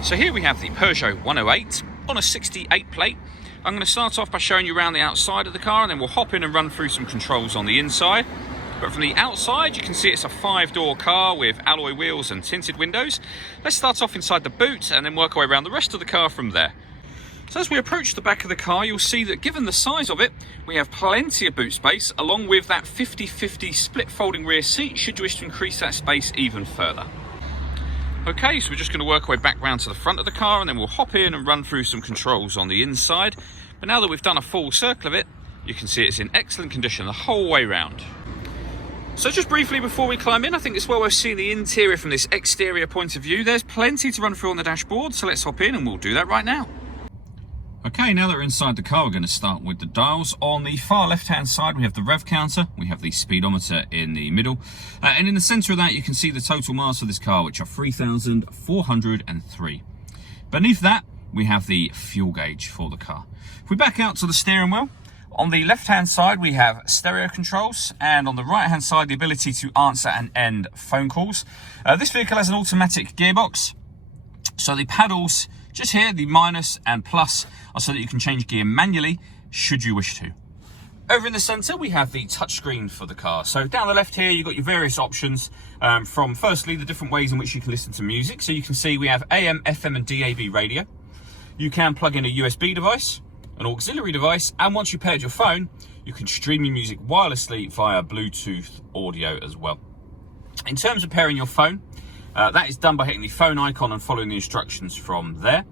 So here we have the Peugeot 108 on a 68 plate. I'm going to start off by showing you around the outside of the car, and then we'll hop in and run through some controls on the inside. But from the outside, you can see it's a 5-door car with alloy wheels and tinted windows. Let's start off inside the boot and then work our way around the rest of the car from there. So as we approach the back of the car, you'll see that given the size of it, we have plenty of boot space, along with that 50-50 split folding rear seat, should you wish to increase that space even further. Okay, so we're just going to work our way back round to the front of the car, and then we'll hop in and run through some controls on the inside. But now that we've done a full circle of it, you can see it's in excellent condition the whole way round. So just briefly before we climb in, I think it's well worth seeing the interior from this exterior point of view. There's plenty to run through on the dashboard, so let's hop in and we'll do that right now. Okay, now that we're inside the car, we're going to start with the dials. On the far left-hand side, we have the rev counter, we have the speedometer in the middle, and in the centre of that, you can see the total miles of this car, which are 3,403. Beneath that, we have the fuel gauge for the car. If we back out to the steering wheel, on the left-hand side, we have stereo controls, and on the right-hand side, the ability to answer and end phone calls. This vehicle has an automatic gearbox, so the paddles just here, the minus and plus, are so that you can change gear manually should you wish to. Over in the centre, we have the touchscreen for the car. So down the left here, you've got your various options from firstly the different ways in which you can listen to music. So you can see we have AM, FM and DAB radio. You can plug in a USB device, an auxiliary device, and once you've paired your phone, you can stream your music wirelessly via Bluetooth audio as well. In terms of pairing your phone, that is done by hitting the phone icon and following the instructions from there.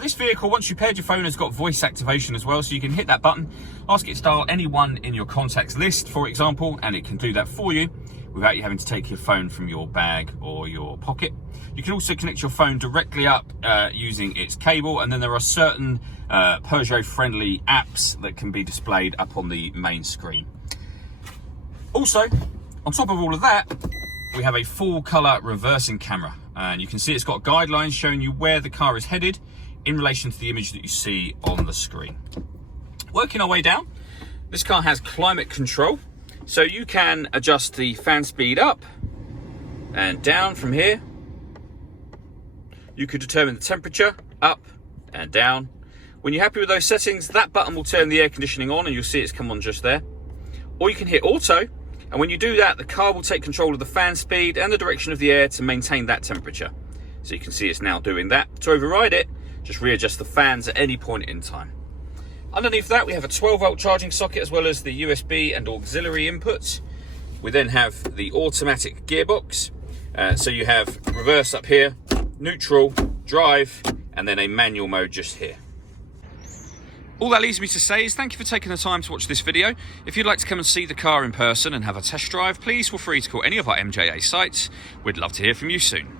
This vehicle, once you paired your phone, has got voice activation as well, so you can hit that button, ask it to dial anyone in your contacts list, for example, and it can do that for you without you having to take your phone from your bag or your pocket. You can also connect your phone directly up using its cable, and then there are certain Peugeot-friendly apps that can be displayed up on the main screen. Also, on top of all of that, we have a full colour reversing camera, and you can see it's got guidelines showing you where the car is headed in relation to the image that you see on the screen. Working our way down, this car has climate control, so you can adjust the fan speed up and down from here. You could determine the temperature up and down. When you're happy with those settings, that button will turn the air conditioning on, and you'll see it's come on just there. Or you can hit auto, and when you do that, the car will take control of the fan speed and the direction of the air to maintain that temperature. So you can see it's now doing that. To override it, just readjust the fans at any point in time. Underneath that, we have a 12-volt charging socket as well as the USB and auxiliary inputs. We then have the automatic gearbox. So you have reverse up here, neutral, drive, and then a manual mode just here. All that leaves me to say is thank you for taking the time to watch this video. If you'd like to come and see the car in person and have a test drive, please feel free to call any of our MJA sites. We'd love to hear from you soon.